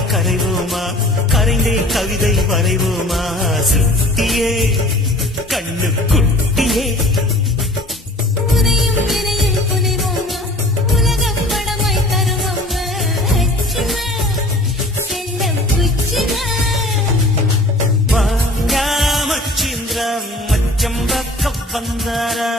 காதலில் கரைவோமா, கரைந்தே கவிதை வரைவோமா? சுட்டியே கண்ணு குட்டியே மச்சம் பக்கம் வந்தாரா